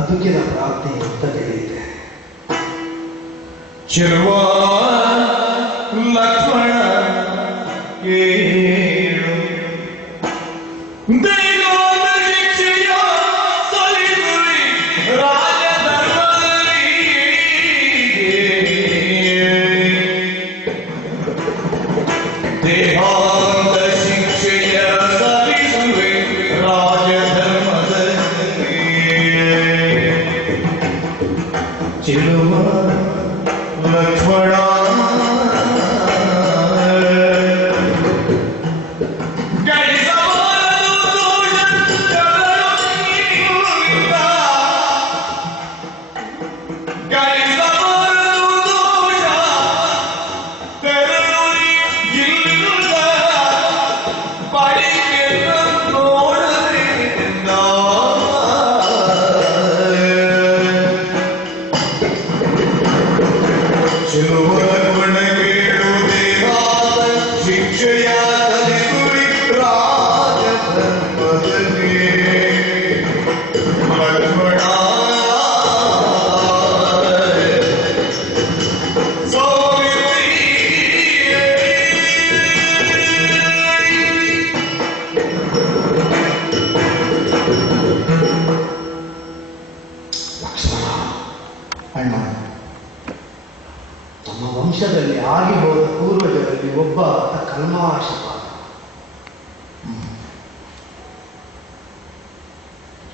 ಬದುಕಿನ ಪ್ರಾಪ್ತಿ ಅಂತ ತಿಳಿಯುತ್ತೆ. ಚೆಲುವ ಲಕ್ಷ್ಮಣ ಕೇಳು ದೈವದ ಶಿಕ್ಷೆಯ ಸಲಿಸುವಿ ರಾಜಧರ್ಮದಲ್ಲಿ ದೇಹಾಂತ ಶಿಕ್ಷೆಯ ಸಲಿಸುವೆ ರಾಜಧರ್ಮದಲ್ಲಿ ಚೆಲುವ ಲಕ್ಷ್ಮಣ ಅಣ್ಣ, ನಮ್ಮ ವಂಶದಲ್ಲಿ ಆಗಿ ಹೋದ ಪೂರ್ವಜರಲ್ಲಿ ಒಬ್ಬ ಕಲ್ಮಾಶಪಾದ.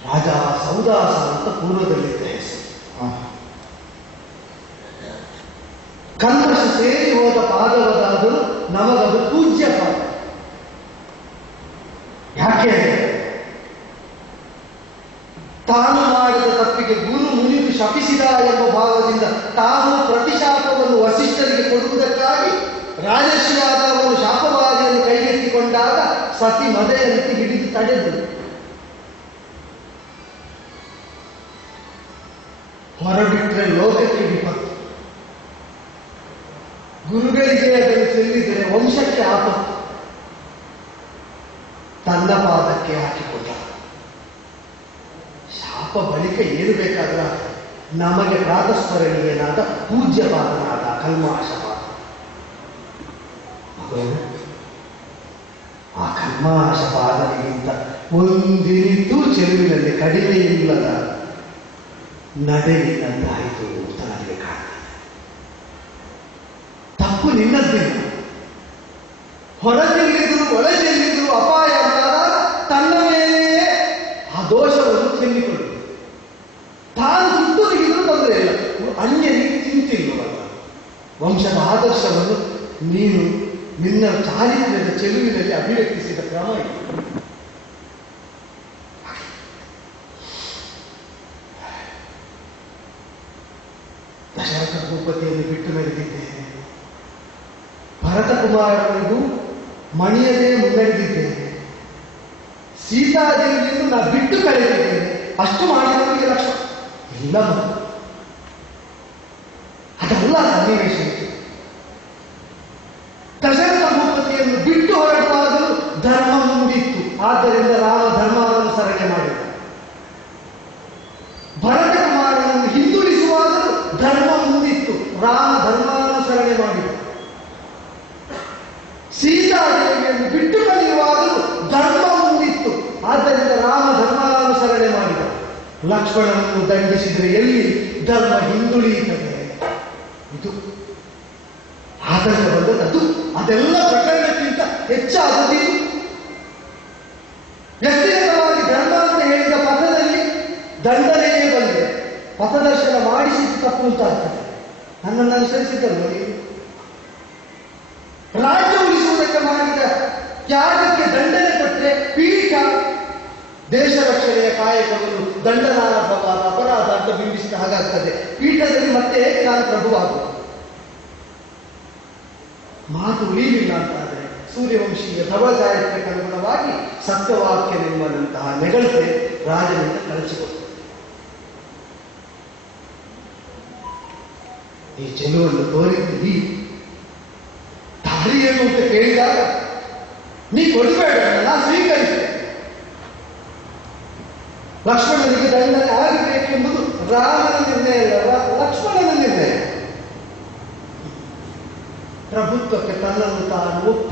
ರಾಜ ಸೌದಾಸ ಅಂತ ಪೂರ್ವದಲ್ಲಿದ್ದ ಹೆಸರು. ಕಲ್ಮಶ ಸೇರಿ ಹೋದ ಪಾದವದಾದರೂ ನಮಗದು ಪೂಜ್ಯ ಪಾದ. ಯಾಕೆ ತಾನು ಮಾಡಿದ ತಪ್ಪಿಗೆ ಗುರು ಮುನಿದು ಶಪಿಸಿದ ಎಂಬ ಭಾವದಿಂದ ತಾನು ಪ್ರತಿಶಾಪವನ್ನು ವಸಿಷ್ಠರಿಗೆ ಕೊಡುವುದಕ್ಕಾಗಿ ರಾಜರ್ಷಿಯಾದ ಅವನು ಶಾಪವಾದಿಯನ್ನು ಕೈಗೆತ್ತಿಕೊಂಡಾಗ ಸತಿ ಮದೆಯಂತೆ ಹಿಡಿದು ತಡೆದರು. ಹೊರಬಿಟ್ಟರೆ ಲೋಕಕ್ಕೆ ವಿಪತ್ತು, ಗುರುಗಳಿಗೆ ಅದನ್ನು ಚೆಲ್ಲಿದರೆ ವಂಶಕ್ಕೆ ಆಪತ್ತು. ತನ್ನ ಪಾದಕ್ಕೆ ಹಾಕಿಕೊಂಡ ಶಾಪ ಬಳಿಕ ಏನು ಬೇಕಾದ್ರೆ ನಮಗೆ ಪ್ರಾತಸ್ಮರಣೀಯನಾದ ಪೂಜ್ಯಪಾದನಾದ ಕಲ್ಮಾಶಪಾದ. ಆ ಕಲ್ಮಾಶಪಾದನಿಗಿಂತ ಒಂದಿನಿತೂ ಚೆಲುವಿನಲ್ಲಿ ಕಡಿಮೆ ಇಲ್ಲದ ನಡೆಯಿಲ್ಲದ್ದಾಯಿತು ಅಂತ ನನಗೆ ಕಾಣ್ತದೆ. ತಪ್ಪು ನಿನ್ನದ್ದಿಲ್ಲ, ಹೊರಗೆಲ್ಲಿದ್ರು ಒಳಗೆಲ್ಲಿದ್ರು ಅಪಾಯ ಅಂತಾದಾಗ ತನ್ನ ಮೇಲೆ ಆ ದೋಷವನ್ನು ಚೆಲ್ಲಿಕೊಳ್ಳು. ತಾನು ಸುಟ್ಟು ತೆಗೆದರೂ ತೊಂದರೆ ಇಲ್ಲ, ಅನ್ಯನಿಗೆ ಚಿಂತಿಲ್ಲವಲ್ಲ. ವಂಶದ ಆದರ್ಶವನ್ನು ನೀನು ನಿನ್ನ ಚಾರಿತ್ರ್ಯದ ಚೆಲುವಿನಲ್ಲಿ ಅಭಿವ್ಯಕ್ತಿಸಿದ ಕ್ರಮ ಇದು. ದಶರಥ ಭೂಪತಿಯನ್ನು ಬಿಟ್ಟು ಮೆರೆದಿದ್ದೇನೆ, ಭರತ ಕುಮಾರನಿಗೂ ಮಣಿಯದೇ ಮುನ್ನಡೆದಿದ್ದೇನೆ, ಸೀತಾದೇವಿಯನ್ನು ನಾ ಬಿಟ್ಟು ಕಳೆದಿದ್ದೇನೆ. ಅಷ್ಟು ಮಾಡಿದವರಿಗೆ ಲಕ್ಷ್ಮಣ ಇಲ್ಲ, ಅದಲ್ಲ ಸನ್ನಿವೇಶ. ದಶರಥ ಭೂಪತಿಯನ್ನು ಬಿಟ್ಟು ಹೊರಡುವಾಗಲೂ ಧರ್ಮ ಮುಂದಿತ್ತು, ಆದ್ದರಿಂದ ರಾಮ ಧರ್ಮಾನುಸರಣೆ ಮಾಡಿದ. ಭರತ ಕುಮಾರನನ್ನು ಹಿಂದುಳಿಸುವಾಗಲೂ ಧರ್ಮ ಮುಂದಿತ್ತು, ರಾಮ ಧರ್ಮಾನುಸರಣೆ ಮಾಡಿದ. ಸೀತಾದೇವಿಯನ್ನು ಬಿಟ್ಟು ಕಳೆಯುವಾಗಲೂ ಧರ್ಮ ಮುಂದಿತ್ತು, ಆದ್ದರಿಂದ ರಾಮ ಧರ್ಮಾನುಸರಣೆ ಮಾಡಿದ. ಲಕ್ಷ್ಮಣನನ್ನು ದಂಡಿಸಿದರೆ ಎಲ್ಲಿ ಧರ್ಮ ಹಿಂದುಳಿಯುತ್ತದೆ? ಇದು ಆದರ್ಶ ಬಂದದ್ದು. ಅದೆಲ್ಲ ಪ್ರಕರಣಕ್ಕಿಂತ ಹೆಚ್ಚಾದದ್ದು ವ್ಯಕ್ತಿಗತವಾಗಿ ಧರ್ಮ ಅಂತ ಹೇಳಿದ ಪಥದಲ್ಲಿ ದಂಡನೆಯೇ ಬಂದಿದೆ. ಪಥದರ್ಶನ ಮಾಡಿಸಿದ್ದು ತಪ್ಪು ಅಂತ ಆಗ್ತದೆ. ನನ್ನನ್ನು ಅನುಸರಿಸಿದ್ದರು ರಾಜ್ಯ ಉಳಿಸುವುದಕ್ಕೆ ಮಾಡಿದ ತ್ಯಾಗಕ್ಕೆ ದಂಡನೆ ಕೊಟ್ಟರೆ ಪೀಠ ದೇಶ ರಕ್ಷಣೆಯ ಕಾಯಕವನ್ನು ದಂಡನಾರ್ಹವಾದ ಅಪರಾಧ ಅಂತ ಬಿಂಬಿಸಿದ ಹಾಗಾಗ್ತದೆ. ಪೀಠದಲ್ಲಿ ಮತ್ತೆ ನಾನು ಪ್ರಭುವಾಗುವುದು. ಮಾತು ಉಳಿಲಿಲ್ಲ ಅಂತಾದರೆ ಸೂರ್ಯವಂಶೀಯ ಧವಳಗಾಯಕ್ಕೆ ಅನುಗುಣವಾಗಿ ಸತ್ಯವಾಕ್ಯವೆಂಬಂತಹ ನೆಗಳತೆ ರಾಜನಿಂದ ಕಳಚಿಕೊಟ್ಟು ಈ ಚೆಲುವನ್ನು ತೋರಿದ್ದೀರಿ. ದಾರಿ ಏನು ಅಂತ ಕೇಳಿದಾಗ ನೀ ಕೊಡಬೇಡ, ನಾ ಸ್ವೀಕರಿಸಿದೆ. ಲಕ್ಷ್ಮಣನಿಗೆ ದಂಡನೆ ಆಗಬೇಕೆಂಬುದು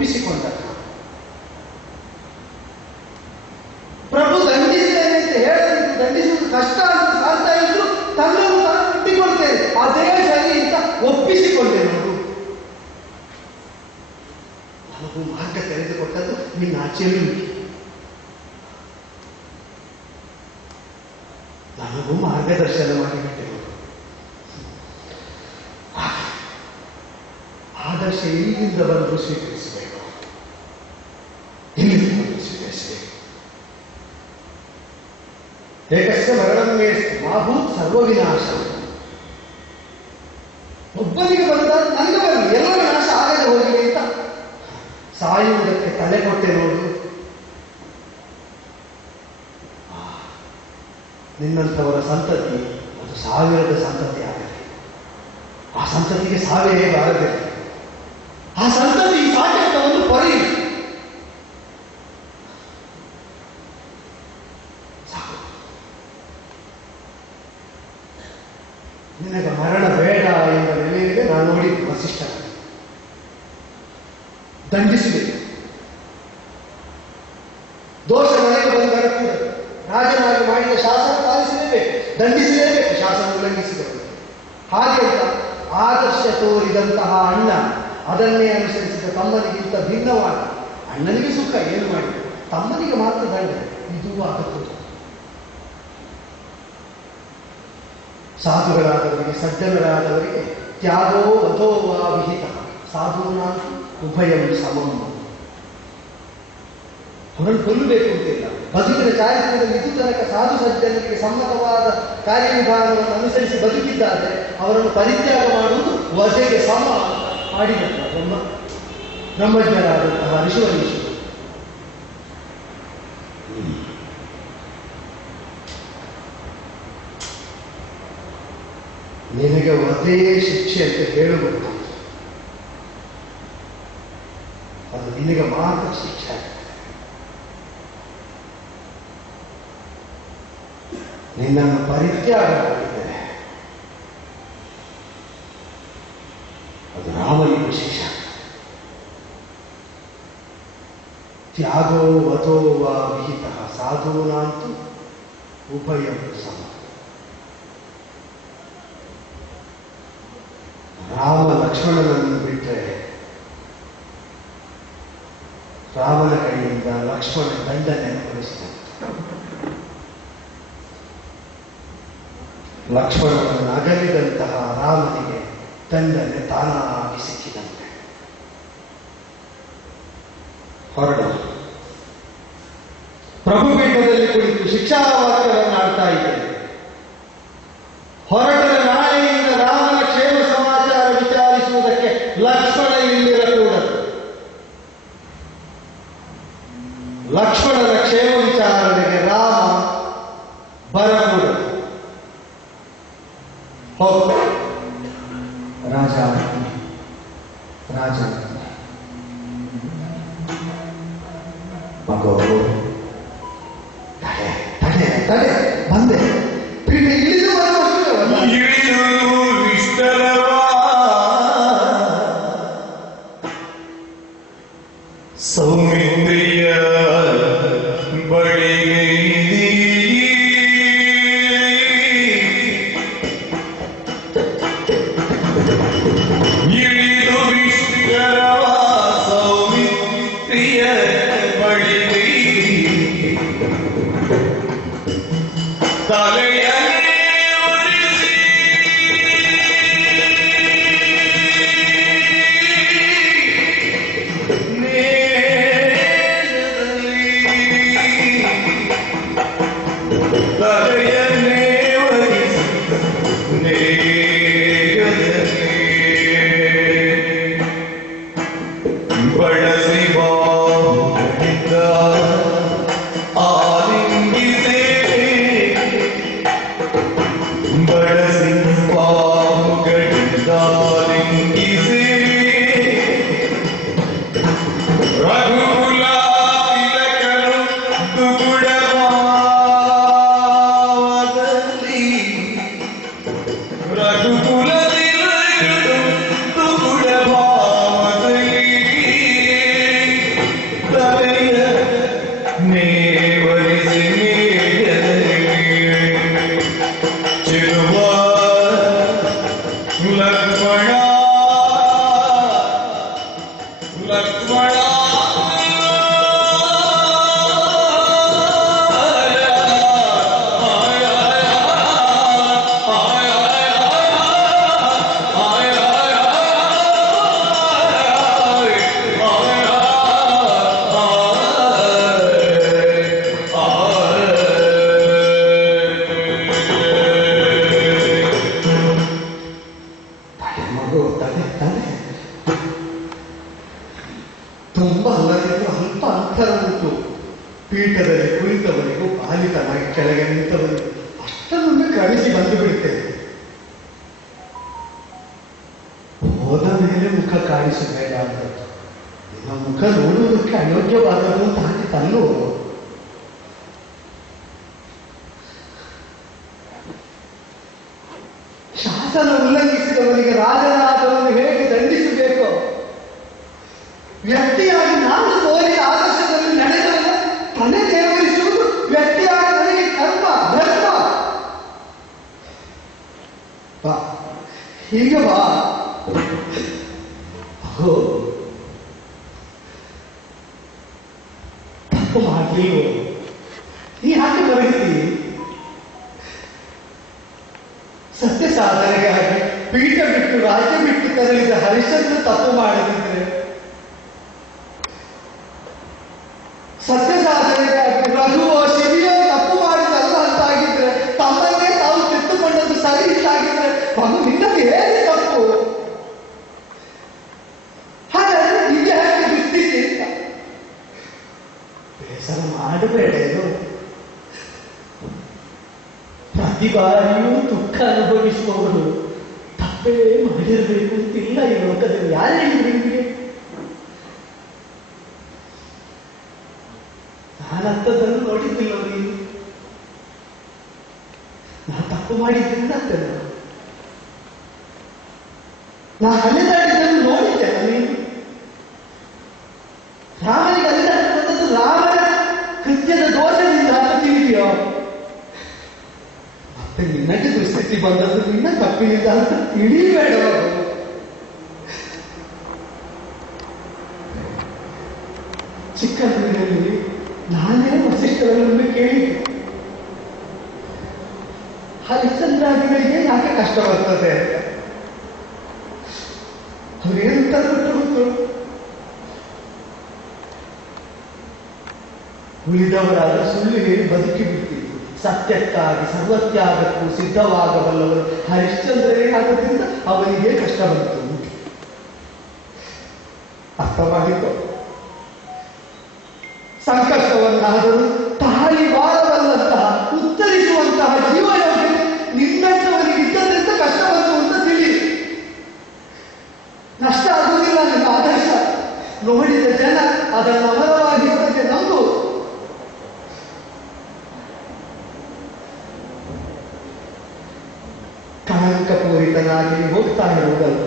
ಒಪ್ಪಿಸಿಕೊಂಡ. ಪ್ರಭು ದಂಡಿಸಿದ್ದೇನೆ ಅಂತ ಹೇಳದಿದ್ದು, ದಂಡಿಸುವುದು ಕಷ್ಟ ಅಂತ ಸಾರ್ತಾ ಇದ್ರು, ತನ್ನನ್ನು ತಾನು ಬಿಟ್ಟಿಕೊಳ್ತೇನೆ, ಅದೇ ಸರಿ ಅಂತ ಒಪ್ಪಿಸಿಕೊಂಡೆ. ನನಗೂ ಮಾರ್ಗ ತೆರೆದುಕೊಟ್ಟದ್ದು ನಿನ್ನ ಚೆಲುವಿಗೆ, ನನಗೂ ಮಾರ್ಗದರ್ಶನ ಮಾಡಿಬಿಟ್ಟೆ. ಆದರ್ಶ ಎಲ್ಲಿಂದ ಬಂದು ಸ್ವೀಕರಿಸಬೇಕು, ಎಲ್ಲಿಂದ ಬಂದು ಸ್ವೀಕರಿಸಬೇಕು. ಏಕಸ್ಯ ಮರಣಂ ಮಾಭೂತ್ ಸರ್ವವಿನಾಶ. ಒಬ್ಬನಿಗೆ ಬಂದಾಗ ನನಗೆ ಬರಲಿ, ಎಲ್ಲರ ನಾಶ ಆಗದೆ ಹೋಗಲಿ ಅಂತ ಸಾಯುವುದಕ್ಕೆ ತಲೆ ಕೊಟ್ಟೆ ನೋಡು. ನಿನ್ನಂಥವರ ಸಂತತಿ ಅದು ಸಾವಿರದ ಸಂತತಿ ಆಗಲಿ, ಆ ಸಂತತಿಗೆ ಸಾವಿರ ಬಾರಬೇಕು. ಆ ಸಂತತಿ ಸಾಧ್ಯವನ್ನು ಪರಿ ಸಾಕು. ನಿನಗೆ ಮರಣ ಬೇಡ ಎಂಬ ನೆಲೆಯಲ್ಲಿ ನಾನು ನೋಡಿದ್ದು ವಸಿಷ್ಠ ದಂಡಿಸಬೇಕು. ದೋಷ ಮನೆಗೆ ಬಂದಾಗ ಕೂಡ ರಾಜನಾಗಿ ಮಾಡಿದ ಶಾಸನ ಪಾಲಿಸಲೇಬೇಕು, ದಂಡಿಸಲೇಬೇಕು ಶಾಸನ ಉಲ್ಲಂಘಿಸಿದವರು. ಹಾಗೆ ಅಂತ ಆದರ್ಶ ತೋರಿದಂತಹ ಅಣ್ಣ ಅದನ್ನೇ ಅನುಸರಿಸಿದ ತಮ್ಮನಿಗಿಂತ ಭಿನ್ನವಾಗಿ, ಅಣ್ಣನಿಗೆ ಸುಖ ಏನು ಮಾಡಿದ, ತಮ್ಮನಿಗೆ ಮಾತ್ರ ದಂಡ. ಇದು ಆಗಬಹುದು. ಸಾಧುಗಳಾದವರಿಗೆ, ಸಜ್ಜನರಾದವರಿಗೆ ತ್ಯಾಗೋ ವಧೋವಾ ವಿಹಿತ ಸಾಧೂನಾ ಉಭಯಂ ಸಮಂ. ಅವರನ್ನು ಕೊಲ್ಲಬೇಕು ಅಂತಿಲ್ಲ. ಬದುಕಿನ ಚಾರಿತ್ರ್ಯದಲ್ಲಿ ಇದು ತನಕ ಸಾಧು ಸಜ್ಜನರಿಗೆ ಸಮ್ಮತವಾದ ಕಾರ್ಯವಿಧಾನವನ್ನು ಅನುಸರಿಸಿ ಬದುಕಿದ್ದಾರೆ, ಅವರನ್ನು ಪರಿತ್ಯಾಗ ಮಾಡುವುದು ವಧೆಗೆ ಸಮ ಮಾಡಿದಂತಹ ಬ್ರಹ್ಮಜ್ಞರಾದಂತಹ ಋಷಿವರೀಶರು. ನಿನಗೆ ವಧೆ ಶಿಕ್ಷೆ ಅಂತ ಹೇಳಬಹುದು, ಅದು ನಿನಗೆ ಮಾತ್ರ ಶಿಕ್ಷೆ ಆಗ್ತದೆ. ನಿನ್ನನ್ನು ಪರಿತ್ಯಾಗ ಮಾಡಿದ್ದೇನೆ, ಅದು ರಾಮನಿಗೂ ಶಿಕ್ಷೆ. ತ್ಯಾಗೋ ವಧೋ ವಾ ವಿಹಿತ ಸಾಧೂನಾಂತು ಉಭಯಂ ಸಮ. ರಾಮ ಲಕ್ಷ್ಮಣನನ್ನು ಬಿಟ್ಟರೆ ರಾಮನ ಕಡೆಯಿಂದ ಲಕ್ಷ್ಮಣ ದಂಡನೆ ಅನುಭವಿಸಿದ. ಲಕ್ಷ್ಮಣನನ್ನು ಅಗಲಿದಂತಹ ರಾಮನಿಗೆ ದಂಡನೆ ತಾನಾಗಿ ಸಿಕ್ಕಿದಂತೆ. ಹೊರಡು. ಪ್ರಭುಪೀಠದಲ್ಲಿ ಕುಳಿತು ಶಿಕ್ಷಾವಾಕ್ಯವನ್ನು ಆಡ್ತಾ ಇದ್ದೇನೆ. ಹೊರಟದ ನಾಳೆಯಿಂದ ರಾಮನ ಕ್ಷೇಮ ಸಮಾಚಾರ ವಿಚಾರಿಸುವುದಕ್ಕೆ ಲಕ್ಷ್ಮಣ ಇಲ್ಲಿರಕೂಡದು. ಲಕ್ಷ್ಮಣನ ಕ್ಷೇಮ ವಿಚಾರಣೆಗೆ ರಾಮ ಬರಕೂಡದು. ಹೋಗ ರಾಜ ರಾಜ ಮಗೋ ತಡೆ ತಡೆ ತಡೆ ಬಂದೆ. ಇಳಿದು ಸೌಮಿತ್ರಿಯ ಬಳಿಗೆ ಇಳಿದು ವಿಷ್ಣು ಚಿರುವ ಲಕ್ಷ್ಮಣ ಲಕ್ಷ್ಮಣ ತುಂಬ ಅಲ್ಲದಿದ್ದು ಅಲ್ಪ ಅಂತರ ಉಂಟು. ಪೀಠದಲ್ಲಿ ಕುಳಿತವರಿಗೂ ಬಾಲಿತನಾಗಿ ಕೆಳಗೆ ನಿಂತವರಿಗೂ ಅಷ್ಟನ್ನೊಮ್ಮೆ ಕ್ರಮಿಸಿ ಬಂದು ಬಿಡುತ್ತೇನೆ. ಹೋದ ಮೇಲೆ ಮುಖ ಕಾಣಿಸಬೇಡ ಅಂತ. ನಿಮ್ಮ ಮುಖ ನೋಡುವುದಕ್ಕೆ ಅಯೋಗ್ಯವಾದದ್ದು ಅಂತ ಹಾಕಿ ತನ್ನು ಶಾಸನ ಉಲ್ಲಂಘಿಸಿದವರಿಗೆ ರಾಜನಾದವನ್ನು ಹೇಗೆ ದಂಡಿಸಬೇಕು? ವ್ಯಕ್ತಿಯಾಗಿ ನಾನು ತೋರಿದ ಆದರ್ಶದಲ್ಲಿ ನಡೆದವನ್ನ ತಲೆ ನೇವರಿಸುವುದು ವ್ಯಕ್ತಿಯಾಗಿ ನನಗೆ ಕರ್ಮ ಧರ್ಮ. ಬಾ, ಹೀಗೆ ಬಾ. ತಪ್ಪು ಮಾಡಲಿಲ್ಲ, ನೀ ಯಾಕೆ ಬರೆಯುತ್ತೀವಿ? ಸತ್ಯ ಸಾಧನೆಗಾಗಿ ಪೀಠ ಬಿಟ್ಟು ರಾಜ್ಯ ಬಿಟ್ಟು ತೆರಳಿದ ಹರಿಶ್ಚಂದ್ರ ತಪ್ಪು ಮಾಡದಿದ್ರೆ, ಸತ್ಯ ಸಾಧನೆಗಾಗಿ ರಘುವೋ ಶಿವಿಯೋ ತಪ್ಪು ಮಾಡಿದಲ್ಲ ಅಂತಾಗಿದ್ರೆ, ತಮ್ಮನ್ನೇ ತಾವು ಕಿತ್ತುಕೊಂಡದ್ದು ಸರಿ ಇಷ್ಟಾಗಿದ್ರೆ ಅದು ನಿನ್ನದು ಹೇಗೆ ತಪ್ಪು? ಹಾಗಾದ್ರೆ ನಿಜ ಹೇಗೆ ಬಿಡ್ತಿದ್ದೆ ಅಂತ ಬೇಸರ ಮಾಡಬೇಡ. ಇದು ಪ್ರತಿ ಬಾರಿಯೂ ದುಃಖ ಅನುಭವಿಸುವವರು ತಪ್ಪೇ ಮಾಡಿರಬೇಕು ಅಂತಿಲ್ಲ ಈ ಲೋಕದಲ್ಲಿ. ಯಾರು ಹೇಳಿದ್ರು ನಿಮಗೆ? ನಾನಂಥದ್ದನ್ನು ನೋಡಿದ್ದಿಲ್ಲ. ನೀನು ನಾ ತಪ್ಪು ಮಾಡಿದ್ರಿಂದ ಅಂತಲ್ಲ, ನಾ ಅಲೆದಾಡಿದ್ದನ್ನು ನೋಡಿದ್ದೇನೆ. ನೀನು ರಾಮನಿಗೆ ಅಲೆದಾಡಿದಂಥದ್ದು ರಾಮನ ಕೃತ್ಯದ ದೋಷದಿಂದ ಅಂತ ತಿಳಿದೆಯೋ? ಮತ್ತೆ ನಿನ್ನಗೆ ದುಸ್ಥಿತಿ ಬಂದದ್ದು ನಿನ್ನ ತಪ್ಪಿನಿಂದ ಅಂತ ತಿಳಿಬೇಡವರು. ಚಿಕ್ಕಂದಿನಲ್ಲಿ ನಾನೇ ವಸಿಷ್ಠರನ್ನು ಕೇಳಿದ್ದೆ, ಹರಿಶ್ಚಂದ್ರಾದಿಗಳಿಗೆ ಯಾಕೆ ಕಷ್ಟ ಬರ್ತದೆ? ಅವ್ರೇನಂತ ಗೊತ್ತು? ಉಳಿದವರಾದ ಸುಳ್ಳು ಹೇಳಿ ಬದುಕಿ ಬಿಡ್ತಿದ್ರು. ಸತ್ಯಕ್ಕಾಗಿ ಸರ್ವತ್ಯಾಗಕ್ಕೂ ಸಿದ್ಧವಾಗಬಲ್ಲವರು ಹರಿಶ್ಚಂದ್ರನೇ ಆಗೋದ್ರಿಂದ ಅವನಿಗೆ ಕಷ್ಟ ಬಂತು. ಅರ್ಥ ಮಾಡಿತು. ಸಂಕಷ್ಟವನ್ನಾದರೂ ತಾಳಿ ಬಾರಬಲ್ಲಂತಹ ಉತ್ತರಿಸುವಂತಹ ಜೀವನವನ್ನು ನಿನ್ನಂತವನಿಗೆ ಇದ್ದದ್ರಿಂದ ಕಷ್ಟ ಬಂತು ಅಂತ ತಿಳಿ. ನಷ್ಟ ಆಗುವುದಿಲ್ಲ ನಿಮ್ಮ ಆದರ್ಶ. ನೋಡಿದ ಜನ ಅದನ್ನು ಅಮರವಾಗಿರುತ್ತದೆ. ನಂಬು. ಕಳಂಕಪೂರಿತನಾಗಿ ಹೋಗ್ತಾ ಇರುವುದಲ್ಲ,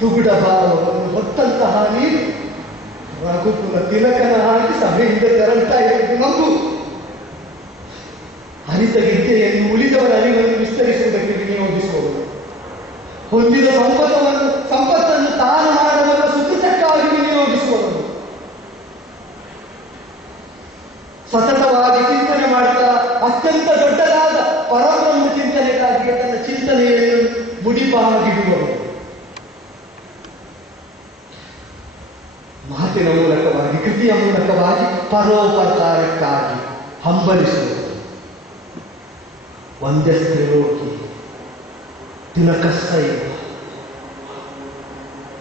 ತುಗುಡ ಭಾವವನ್ನು ಹೊತ್ತಂತಹ ನೀನು ರಘುಕುಲ ತಿಲಕನ ಹಾಕಿ ಸಭೆಯಿಂದ ತೆರಳ್ತಾ ಇರುವುದು ನಂಬು. ಹರಿತ ಗೆದ್ದೆಯನ್ನು ಉಳಿದವರ ಅರಿವನ್ನು ವಿಸ್ತರಿಸುವುದಕ್ಕೆ ವಿನಿಯೋಗಿಸುವವರು, ಹೊಂದಿದ ಸಂಪತ್ತನ್ನು ತಾನು ಮಾಡಬಲ್ಲ ಸುಖಕ್ಕಾಗಿ ವಿನಿಯೋಗಿಸುವವರು, ಸತತವಾಗಿ ಚಿಂತನೆ ಮಾಡ್ತಾ ಅತ್ಯಂತ ದೊಡ್ಡದಾದ ಪರಬ್ರಹ್ಮ ಚಿಂತನೆಗಾಗಿ ತನ್ನ ಚಿಂತನೆಯನ್ನು ಮುಡಿಪಾಗಿಡುವವರು, ಮಾತಿನ ಮೂಲಕವಾಗಿ ಕೃತಿಯ ಮೂಲಕವಾಗಿ ಪರೋಪಕಾರಕ್ಕಾಗಿ ಹಂಬಲಿಸುವುದು. ವಂದ್ಯಸ್ತ್ರಿಲೋಕಿ ತಿಲಕಸ್ಥೈವ,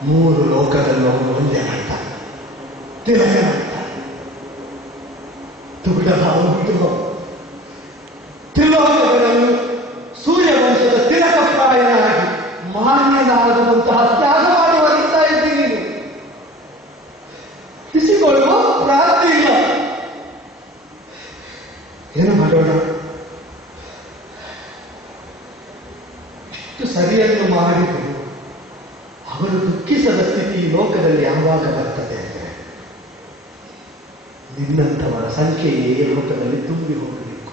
ಮೂರು ಲೋಕದಲ್ಲೂ ಅವನು ಒಂದೇ ಮಾಡ್ತಾನೆ, ತಿಲಕ ಮಾಡ್ತಾನೆ. ತುಗುಡಭಾವ ಹುಟ್ಟುವ ತ್ರಿಲೋಕಗಳನ್ನು ಸೂರ್ಯವಂಶದ ತಿಲಕಪ್ರಾಯನಾಗಿ ಮಾನ್ಯನಾಗುವಂತಹ ತ್ಯಾಗ ಮಾಡುವಂತ ಇದ್ದೀನಿ. ನೀನು ಬಿಸಿಕೊಳ್ಳುವ ಪ್ರಾಪ್ತಿ ಇಲ್ಲ. ಏನು ಮಾಡೋಣ? ಇಷ್ಟು ಸರಿಯನ್ನು ಮಾಡಿದರು ಅವರು ದುಃಖಿಸದ ಸ್ಥಿತಿ ಈ ಲೋಕದಲ್ಲಿ ಯಾವಾಗ ಬರ್ತದೆ ಅಂದರೆ, ನಿನ್ನಂಥವರ ಸಂಖ್ಯೆಯೇ ಲೋಕದಲ್ಲಿ ತುಂಬಿ ಹೋಗಬೇಕು.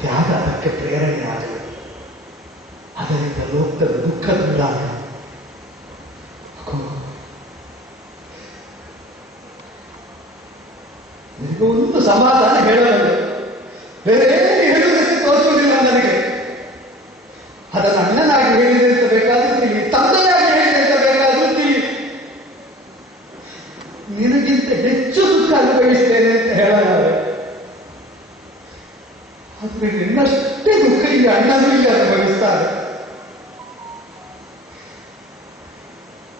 ತ್ಯಾಗ ಅದಕ್ಕೆ ಪ್ರೇರಣೆ ಆಗಲಿ. ಅದರಿಂದ ಲೋಕದ ದುಃಖದಿಂದ ನಿನಗೆ ಒಂದು ಸಮಾಧಾನ ಹೇಳಲು ಬೇರೆ ಹೇಳುವುದಕ್ಕೆ ತೋರಿಸುವುದಿಲ್ಲ ನನಗೆ. ಅದನ್ನು ಅಣ್ಣನಾಗಿ ಹೇಳಿದೆ ಅಂತ ಬೇಕಾದ್ರೂ ತಿಳಿ, ತಂದೆಯಾಗಿ ಹೇಳಿದೆ ಅಂತ ಬೇಕಾದ್ರೂ ತಿಳಿ, ನಿನಗಿಂತ ಹೆಚ್ಚು ದುಃಖ ಅನುಭವಿಸ್ತೇನೆ ಅಂತ ಹೇಳಲಾರೆ. ಆದ್ರೆ ನಿನ್ನಷ್ಟೇ ದುಃಖ ಈ ಅಣ್ಣನೂ ಇಲ್ಲಿ ಅನುಭವಿಸ್ತಾರೆ.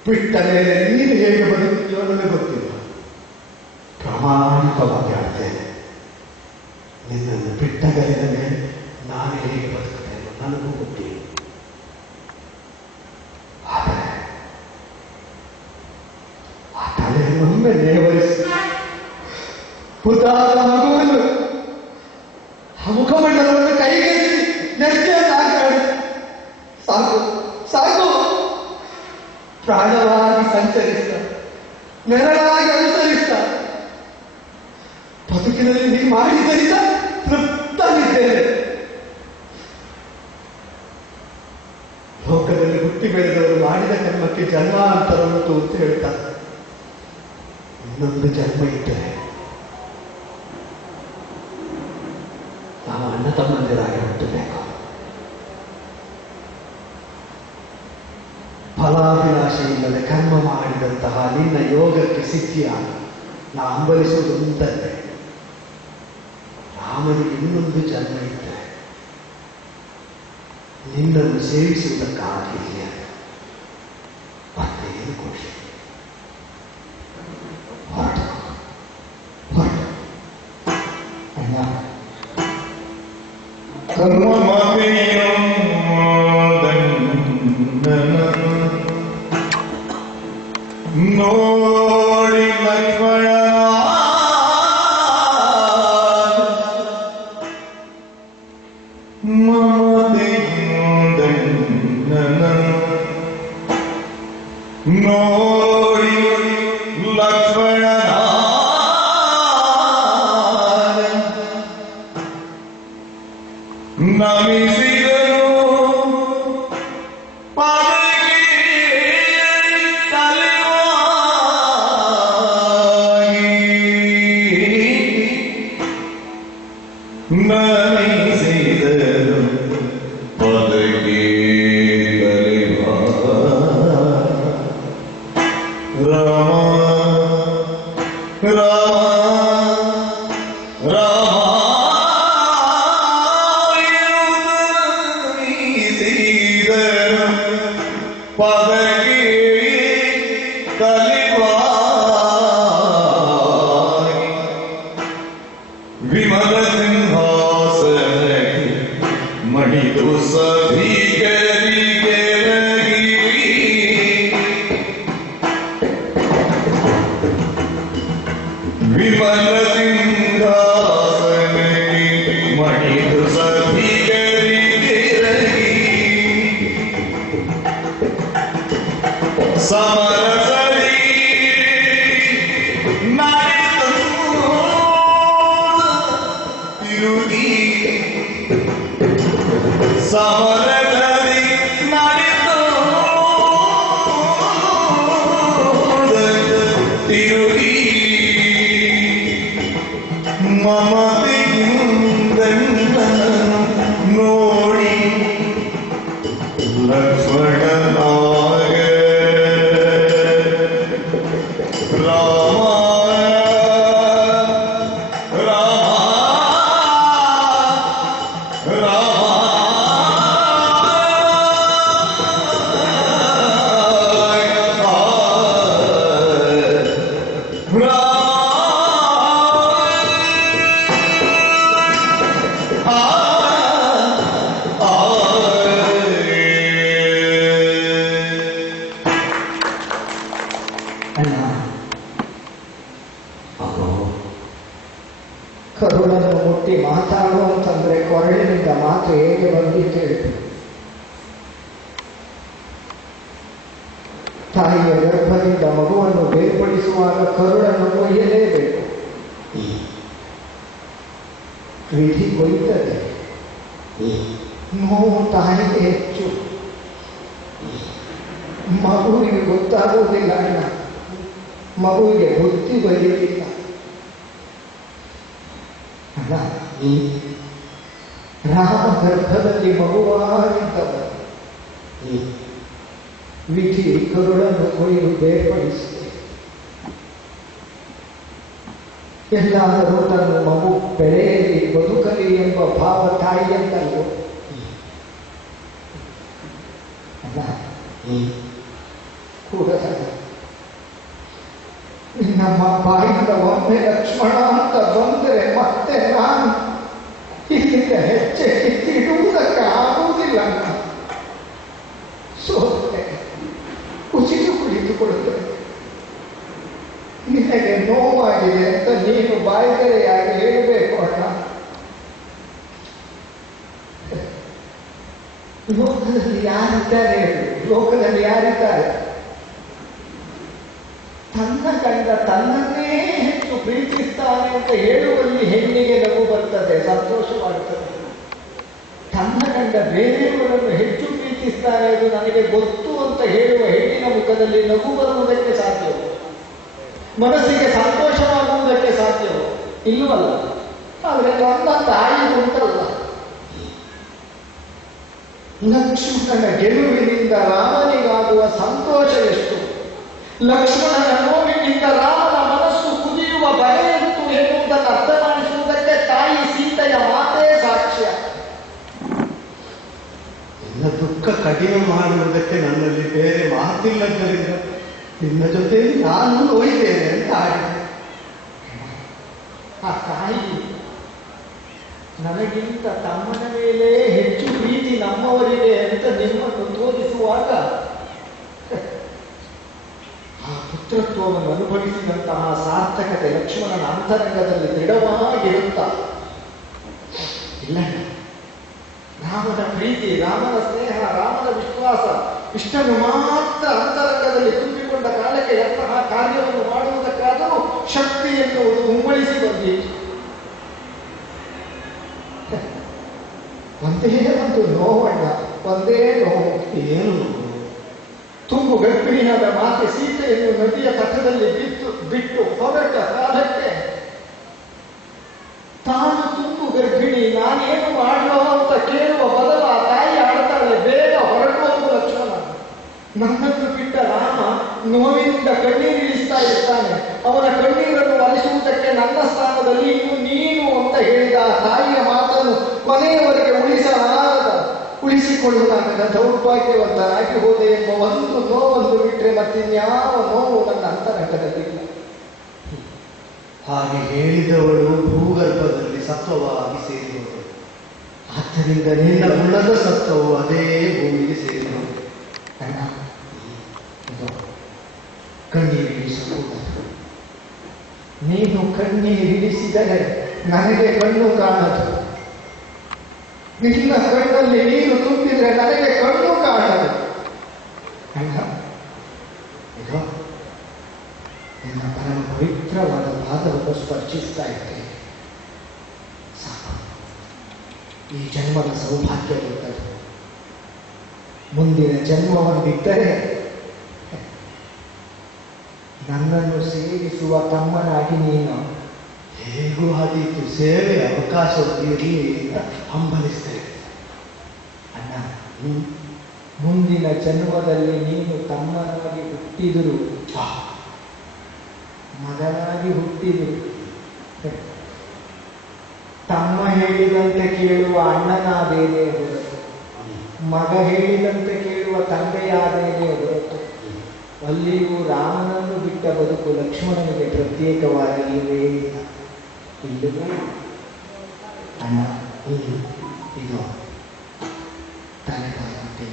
ಬಿಟ್ಟ ಮೇಲೆ ನೀನು ಹೇಗೆ ಬದುಕುತ್ತೀಯೋ ನನಗೆ ಗೊತ್ತಿಲ್ಲ. ಪ್ರಾಮಾಣಿಕವಾಗಿ ಆಡ್ತೇನೆ. ನಿನ್ನನ್ನು ಬಿಟ್ಟ ಗಲಿದ ಮೇಲೆ ನಾನು ಹೇಗೆ ಬದುಕುತ್ತೇನೆ ನನಗೂ ಗೊತ್ತಿಲ್ಲ. ಆದರೆ ಆ ತಲೆಯನ್ನೊಮ್ಮೆ ನೇವರಿಸಿ ಪುತಾದ ಮಗುವನ್ನು ಆ ಮುಖಮಂಡಲವನ್ನು ಕೈಗೆತ್ತಿ ನೆಚ್ಚಿಯನ್ನು ಹಾಕಾಡಿ ಸಾಕು ಸಾಕು. ಪ್ರಾಣವಾಗಿ ಸಂಚರಿಸ್ತ, ನೆರಳಾಗಿ ಅನುಸರಿಸ್ತ ಬದುಕಿನಲ್ಲಿ ನೀ ಮಾಡಿದ್ದರಿಂದ ತೃಪ್ತನಿದ್ದೇನೆ. ಲೋಕದಲ್ಲಿ ಹುಟ್ಟಿ ಬೆಳೆದವರು ಮಾಡಿದ ಕರ್ಮಕ್ಕೆ ಜನ್ಮಾಂತರ ಉಂಟು ಅಂತ ಹೇಳ್ತಾರೆ. ಇನ್ನೊಂದು ಜನ್ಮ ಇದ್ದರೆ ನಾವು ಅಣ್ಣ ತಮ್ಮಂದಿರಾಗಿ ಹುಟ್ಟಬೇಕು. ಫಲಾಭಿಲಾಷೆಯಿಲ್ಲದೆ ಕರ್ಮ ಮಾಡಿದಂತಹ ನಿನ್ನ ಯೋಗಕ್ಕೆ ಸಿದ್ಧಿಯಾಗಿ ನಾ ಅಂಬಲಿಸುವುದು ಉಂಟಂತೆ. ರಾಮನಿಗೆ ಇನ್ನೊಂದು ಜನ್ಮ ಇದ್ದರೆ ನಿನ್ನನ್ನು ಸೇವಿಸುವುದಕ್ಕಾಗಿಲ್ಲ. ಮತ್ತೇನು ಖುಷಿ? ಹೊರಟು ಹೊರಟು ಅಣ್ಣ. ನೋಡಿ ಲಕ್ಷ್ಮಣ ನೋಡಿ ಲಕ್ಷ್ಮಣ ನಮಿಸಿದರು ಪದಗೆ ರಾಮ ರಾಮ ಪದಗೆ ಕಲಿವಾಯಿ ವಿಮಲ ಸಿಂಹಾಸನಕ್ಕೆ ಮಣಿದು ಸಭಿಕರಿಗೆ ವಿಮಲ ಸಿಂಹಾಸನಕ್ಕೆ ಮಣಿದು ಸಭಿಕರಿಗೆ ಸಮರಸರಿ ತಿರುಗಿ ಸಮರಸರಿ ತಿರುಗಿ ಮಮತೆಯಿಂದ ನೋಡಿ ಲಕ್ಷ್ಮಣನಾಗ ರಾಮ ಕರುಣನ್ನು ಮುಟ್ಟಿ ಮಾತಾಡುವಂತಂದ್ರೆ ಕೊರಳಿನಿಂದ ಮಾತು ಹೇಗೆ ಬಂದಿತ್ತು ಹೇಳ್ತು. ತಾಯಿಯ ಗರ್ಭದಿಂದ ಮಗುವನ್ನು ಬೇರ್ಪಡಿಸುವಾಗ ಕರುಳನ್ನು ಕೊಯ್ಯಲೇಬೇಕು. ವಿಧಿ ಕೊಯ್ಯುತ್ತದೆ. ನೋವು ತಾಯಿಗೆ ಹೆಚ್ಚು, ಮಗುವಿಗೆ ಗೊತ್ತಾಗುವುದಿಲ್ಲ ಅಣ್ಣ, ಮಗುವಿಗೆ ಬುದ್ಧಿ ಬರಲಿಲ್ಲ ಅಣ್ಣ. ರಾಮ ಗರ್ಭದಲ್ಲಿ ಮಗುವಾಗಿದ್ದವರು ವಿಧಿ ಕರುಳನ್ನು ಕೊಯ್ದು ಬೇರ್ಪಡಿಸಿದೆ. ಎಲ್ಲಾದರೂ ತನ್ನ ಮಗು ಬೆಳೆಯಲಿ ಬದುಕಲಿ ಎಂಬ ಭಾವ ತಾಯಿಯಂತಲ್ಲೋ ಅಲ್ಲ. ಕೂಡ ನಮ್ಮ ಬಾಯಿಂದ ಒಮ್ಮೆ ಲಕ್ಷ್ಮಣ ಅಂತ ಬಂದರೆ ಮತ್ತೆ ನಾನು ಇಲ್ಲಿಂದ ಹೆಜ್ಜೆ ಇಡುವುದಕ್ಕೆ ಆಗುವುದಿಲ್ಲ. ಸೋತೆ ಕುಸಿದು ಕುಳಿತುಕೊಳ್ಳುತ್ತದೆ. ನಿನಗೆ ನೋವಾಗಿದೆ ಅಂತ ನೀನು ಬಾಯಿದೆರೆಯಾಗಿ ಹೇಳಬೇಕು ಅಣ್ಣ. ಲೋಕದಲ್ಲಿ ಯಾರಿದ್ದಾರೆ ಹೇಳು? ಲೋಕದಲ್ಲಿ ಯಾರಿದ್ದಾರೆ? ತನ್ನ ಗಂಡ ತನ್ನನ್ನೇ ಹೆಚ್ಚು ಪ್ರೀತಿಸ್ತಾನೆ ಅಂತ ಹೇಳುವಲ್ಲಿ ಹೆಣ್ಣಿಗೆ ನಗು ಬರ್ತದೆ, ಸಂತೋಷವಾಗುತ್ತದೆ. ತನ್ನ ಗಂಡ ಬೇರೆಯವರನ್ನು ಹೆಚ್ಚು ಪ್ರೀತಿಸ್ತಾನೆ ಅದು ನನಗೆ ಗೊತ್ತು ಅಂತ ಹೇಳುವ ಹೆಣ್ಣಿನ ಮುಖದಲ್ಲಿ ನಗು ಬರುವುದಕ್ಕೆ ಸಾಧ್ಯವೋ? ಮನಸ್ಸಿಗೆ ಸಂತೋಷವಾಗುವುದಕ್ಕೆ ಸಾಧ್ಯವೋ? ಇಲ್ಲವಲ್ಲ. ಆದರೆ ನನ್ನ ತಾಯಿ ಉಂಟಲ್ಲ, ಲಕ್ಷ್ಮಣನ ಗೆಲುವಿನಿಂದ ರಾಮನಿಗಾಗುವ ಸಂತೋಷ ಎಷ್ಟು, ಲಕ್ಷ್ಮಣನ ನೋವಿನಿಂದ ರಾಮನ ಮನಸ್ಸು ಕುದಿಯುವ ಭಯ ಎಷ್ಟು ಎನ್ನುವುದನ್ನು ಅರ್ಥ ಮಾಡಿಸುವುದಕ್ಕೆ ತಾಯಿ ಸೀತೆಯ ಮಾತೇ ಸಾಕ್ಷ್ಯ. ನಿನ್ನ ದುಃಖ ಕಡಿಮೆ ಮಾಡುವುದಕ್ಕೆ ನನ್ನಲ್ಲಿ ಬೇರೆ ಮಾತಿಲ್ಲದ್ದರಿಂದ ನಿನ್ನ ಜೊತೆ ನಾನು ನೋಯಿದ್ದೇನೆ ಅಂತ ಆಡಿದೆ. ಆ ತಾಯಿ ನನಗಿಂತ ತಮ್ಮನ ಮೇಲೆ ಹೆಚ್ಚು ಪ್ರೀತಿ ನಮ್ಮವರಿಗೆ ಅಂತ ನಿಮ್ಮನ್ನು ತೋರಿಸುವಾಗ ಆ ಪುತ್ರತ್ವವನ್ನು ಅನುಭವಿಸಿದಂತಹ ಸಾರ್ಥಕತೆ ಲಕ್ಷ್ಮಣನ ಅಂತರಂಗದಲ್ಲಿ ದೃಢವಾಗಿರುತ್ತ ಇಲ್ಲ. ರಾಮನ ಪ್ರೀತಿ, ರಾಮನ ಸ್ನೇಹ, ರಾಮನ ವಿಶ್ವಾಸ ಇಷ್ಟನ್ನು ಮಾತ್ರ ಅಂತರಂಗದಲ್ಲಿ ತುಂಬಿಕೊಂಡ ಕಾಲಕ್ಕೆ ಎಂತಹ ಕಾರ್ಯವನ್ನು ಮಾಡುವುದಕ್ಕಾದರೂ ಶಕ್ತಿ ಎನ್ನುವುದು ಉಮ್ಮಳಿಸಿ ಬಂದಿತ್ತು. ಒಂದೇ ಒಂದು ನೋವಣ್ಣ, ಒಂದೇ ನೋವು. ಏನು? ತುಂಬು ಗರ್ಭಿಣಿಯಾದ ಮಾತೆ ಸೀತೆಯನ್ನು ನದಿಯ ತಟದಲ್ಲಿ ಬಿಟ್ಟು ಹೊರಟ ಕಾಲಕ್ಕೆ ತಾನು ತುಂಬು ಗರ್ಭಿಣಿ, ನಾನೇನು ಮಾಡೋ ಅಂತ ಕೇಳುವ ಬದಲು ಆ ತಾಯಿ ಆಡ್ತಾಳೆ, ಬೇಗ ಹೊರಟೋದು ಲಕ್ಷ್ಮಣ. ನನ್ನನ್ನು ಬಿಟ್ಟ ರಾಮ ನೋವಿನಿಂದ ಕಣ್ಣೀರಿಳಿಸ್ತಾ ಇರ್ತಾನೆ, ಅವನ ಕಣ್ಣೀರನ್ನು ಒಲಿಸುವುದಕ್ಕೆ ನನ್ನ ಸ್ಥಾನದಲ್ಲಿ ಇನ್ನು ನೀನು ಅಂತ ಹೇಳಿದ ಆ ತಾಯಿಯ ಮಾತನ್ನು ಕೊನೆಯವರೆಗೆ ಉಳಿಸಿಕೊಳ್ಳುವುದಾಗದ ದೌರ್ಭಾಗ್ಯವಂತನಾಗಿ ಹೋದೆ ಎಂಬ ಒಂದು ನೋವನ್ನು ಬಿಟ್ಟರೆ ಮತ್ತಿನ್ಯಾವ ನೋವು ನನ್ನ ಅಂತರಂಗದಲ್ಲಿಲ್ಲ. ಹಾಗೆ ಹೇಳಿದವಳು ಭೂಗರ್ಭದಲ್ಲಿ ಸತ್ವವಾಗಿ ಸೇರಿದವಳು, ಆದ್ದರಿಂದ ನಿನ್ನ ಗುಣದ ಸತ್ವವು ಅದೇ ಭೂಮಿಗೆ ಸೇರಿದವಳು. ಅಣ್ಣ, ಕಣ್ಣೀರಿಳಿಸಬಹುದು. ನೀನು ಕಣ್ಣೀರಿಳಿಸಿದರೆ ನನಗೆ ಕಣ್ಣು ಕಾಣದು, ನಿನ್ನ ಕಣ್ಣಲ್ಲಿ ನೀರು ತುಂಬಿದ್ರೆ ನನಗೆ ಕಣ್ಣು ಕಾಣದು. ಅಣ್ಣ, ಇದು ನಿನ್ನ ಪರಮ ಪವಿತ್ರವಾದ ಪಾದವನ್ನು ಸ್ಪರ್ಶಿಸ್ತಾ ಇದ್ದೇನೆ. ಸಾಕು, ಈ ಜನ್ಮದ ಸೌಭಾಗ್ಯ ಇರುತ್ತದೆ. ಮುಂದಿನ ಜನ್ಮವನ್ನಿದ್ದರೆ ನನ್ನನ್ನು ಸೇವಿಸುವ ತಮ್ಮನಾಗಿ ನೀನು ಹೇಗೂ ಆದೀತು, ಸೇವೆ ಅವಕಾಶ ಇರಲಿ ಅಂತ ಹಂಬಲಿಸ್ತೇವೆ. ಅಣ್ಣ, ಮುಂದಿನ ಜನ್ಮದಲ್ಲಿ ನೀನು ತಮ್ಮನಾಗಿ ಹುಟ್ಟಿದರು, ಮಗನಾಗಿ ಹುಟ್ಟಿದರು, ತಮ್ಮ ಹೇಳಿದಂತೆ ಕೇಳುವ ಅಣ್ಣನಾದೇನೇ ಹೊರತು, ಮಗ ಹೇಳಿದಂತೆ ಕೇಳುವ ತಂದೆಯಾದೇನೇ ಹೊರತು, ಅಲ್ಲಿಯೂ ರಾಮನನ್ನು ಬಿಟ್ಟ ಬದುಕು ಲಕ್ಷ್ಮಣನಿಗೆ ಪ್ರತ್ಯೇಕವಾಗಿಯೇ ಇಲ್ಲ. ಇಲ್ಲವೇ ಅಣ್ಣ, ಇದು ತಲೆಬಾಗುತ್ತೆ.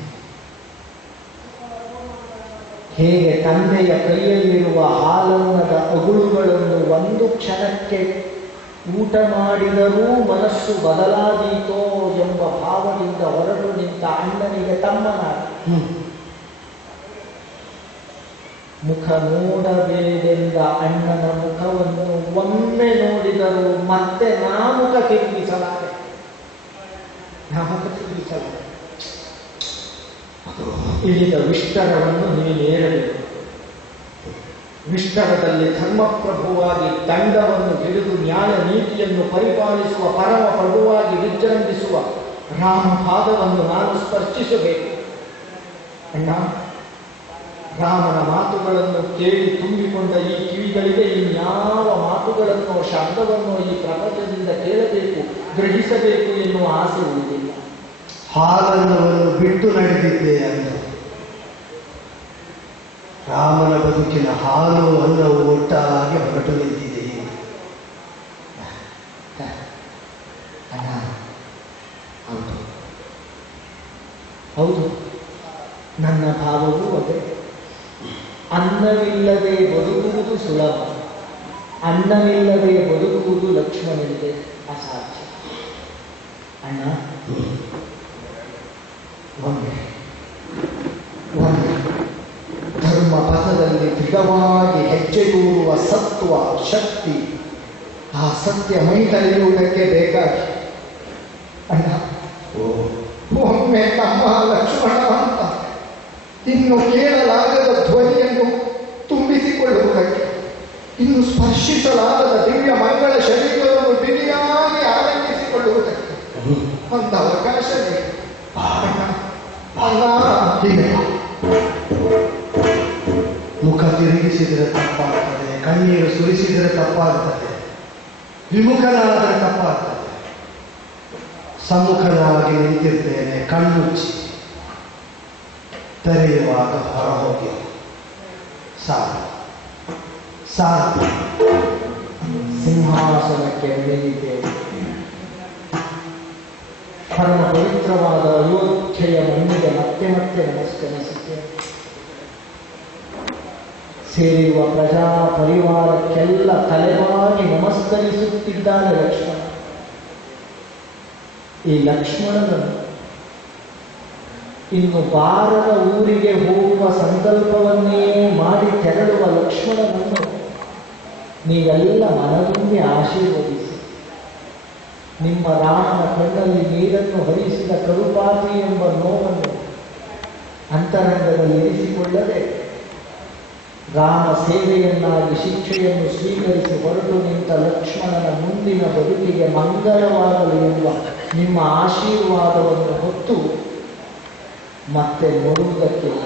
ಹೇಗೆ ತಂದೆಯ ಕೈಯಲ್ಲಿರುವ ಹಾಲನ್ನದ ಅಗುಳುಗಳನ್ನು ಒಂದು ಕ್ಷಣಕ್ಕೆ ಊಟ ಮಾಡಿದರೂ ಮನಸ್ಸು ಬದಲಾದೀತೋ ಎಂಬ ಭಾವದಿಂದ ಹೊರಟು ನಿಂತ ಅಣ್ಣನಿಗೆ ತಮ್ಮನಾಗಿ ಮುಖ ನೋಡಬೇಕೆಂದ ಅಣ್ಣನ ಮುಖವನ್ನು ಒಮ್ಮೆ ನೋಡಿದರೂ ಮತ್ತೆ ನಾ ಮುಖ ತಿರುಗಿಸಲಾರೆ. ನಮಗೆ ತಿಳಿಸಲ್ಲ. ಇಲ್ಲಿನ ವಿಷ್ಟರವನ್ನು ನೀನೇರಬೇಕು. ವಿಷ್ಟರದಲ್ಲಿ ಧರ್ಮಪ್ರಭುವಾಗಿ ದಂಡವನ್ನು ಹಿಡಿದು ನ್ಯಾಯ ನೀತಿಯನ್ನು ಪರಿಪಾಲಿಸುವ ಪರಮ ಪ್ರಭುವಾಗಿ ವಿಜೃಂಭಿಸುವ ರಾಮಪಾದವನ್ನು ನಾನು ಸ್ಪರ್ಶಿಸಬೇಕು. ಅಣ್ಣ, ರಾಮನ ಮಾತುಗಳನ್ನು ಕೇಳಿ ತುಂಬಿಕೊಂಡ ಈ ಕಿವಿಗಳಿಗೆ ಇನ್ಯಾವ ಮಾತುಗಳನ್ನು ಶಬ್ದವನ್ನು ಈ ಪ್ರಪಂಚದಿಂದ ಕೇಳಬೇಕು, ಗ್ರಹಿಸಬೇಕು ಎನ್ನುವ ಆಸೆ ಉಳಿದಿಲ್ಲ. ಹಾಲನ್ನವನ್ನು ಬಿಟ್ಟು ನಡೆದಿದ್ದೆ ಅಂತ. ರಾಮನ ಬದುಕಿನ ಹಾಲು ಅನ್ನವು ಒಟ್ಟಾಗಿ ಹೊರಟು ನಿಂತಿದೆ. ಅಣ್ಣ, ಹೌದು ಹೌದು, ನನ್ನ ಭಾವವೂ ಅದೇ. ಅನ್ನವಿಲ್ಲದೆ ಬದುಕುವುದು ಸುಲಭ, ಅನ್ನವಿಲ್ಲದೆ ಬದುಕುವುದು ಲಕ್ಷ್ಮಣನಿಗೆ ಅಸಾಧ್ಯ. ಅಣ್ಣ, ಒಮ್ಮೆ ಧರ್ಮ ಪಥದಲ್ಲಿ ದೃಢವಾಗಿ ಹೆಜ್ಜೆಗೂಡುವ ಸತ್ವ ಶಕ್ತಿ, ಆ ಸತ್ಯ ಮೈ ತಳೆಯುವುದಕ್ಕೆ ಬೇಕಾಗಿ ಅಣ್ಣ ಒಮ್ಮೆ ತಮ್ಮ ಲಕ್ಷ್ಮಣ ಅಂತ ಇನ್ನು ಕೇಳಲಾಗದ ಧ್ವನಿಯನ್ನು ತುಂಬಿಸಿಕೊಳ್ಳುವುದಕ್ಕೆ, ಇನ್ನು ಸ್ಪರ್ಶಿಸಲಾಗದ ದಿವ್ಯ ಮಂಗಳ ಶರೀರವನ್ನು ಬಿಗಿಯಾಗಿ ಆರಂಭಿಸಿಕೊಳ್ಳುವುದಕ್ಕೆ ಒಂದು ಅವಕಾಶವೇ ಮುಖ ತಿರುಗಿಸಿದರೆ ತಪ್ಪಾಗ್ತದೆ, ಕಣ್ಣೀರು ಸುರಿಸಿದರೆ ತಪ್ಪಾಗ್ತದೆ, ವಿಮುಖನಾದರೆ ತಪ್ಪಾಗ್ತದೆ. ಸಮ್ಮುಖನಾಗಿ ನಿಂತಿರ್ತೇನೆ, ಕಣ್ಣುಚ್ಚಿ ತೆರೆಯುವಾಗ ಹೊರಹೋಗಿ ಸಾಕು ಸಾಕು. ಸಿಂಹಾಸನಕ್ಕೆ ನಡೆದಿದ್ದೇವೆ. ಪರಮ ಪವಿತ್ರವಾದ ಅಯೋಧ್ಯೆಯ ಮಣ್ಣಿಗೆ ಮತ್ತೆ ಮತ್ತೆ ನಮಸ್ಕರಿಸುತ್ತೇವೆ. ಸೇರಿರುವ ಪ್ರಜಾ ಪರಿವಾರಕ್ಕೆಲ್ಲ ತಲೆಬಾಗಿ ನಮಸ್ಕರಿಸುತ್ತಿದ್ದಾನೆ ಲಕ್ಷ್ಮಣ. ಈ ಲಕ್ಷ್ಮಣನನ್ನು ಇನ್ನು ಬಾರದ ಊರಿಗೆ ಹೋಗುವ ಸಂಕಲ್ಪವನ್ನೇ ಮಾಡಿ ತೆರಳುವ ಲಕ್ಷ್ಮಣನನ್ನು ನೀವೆಲ್ಲ ಮನದುಂಬಿ ಆಶೀರ್ವದಿಸಿ, ನಿಮ್ಮ ರಾಮನ ಕಣ್ಣಲ್ಲಿ ನೀರನ್ನು ಹರಿಸಿದ ಕರುಪಾತಿ ಎಂಬ ನೋವನ್ನು ಅಂತರಂಗದಲ್ಲಿ ಇರಿಸಿಕೊಳ್ಳದೆ ರಾಮ ಸೇವೆಯನ್ನಾಗಿ ಶಿಕ್ಷೆಯನ್ನು ಸ್ವೀಕರಿಸಿ ಹೊರಟು ನಿಂತ ಲಕ್ಷ್ಮಣನ ಮುಂದಿನ ಬದುಕಿಗೆ ಮಂಗಲವಾಗಲು ಎನ್ನುವ ನಿಮ್ಮ ಆಶೀರ್ವಾದವನ್ನು ಹೊತ್ತು ಮತ್ತೆ ನೋಡುವುದಕ್ಕಿಲ್ಲ.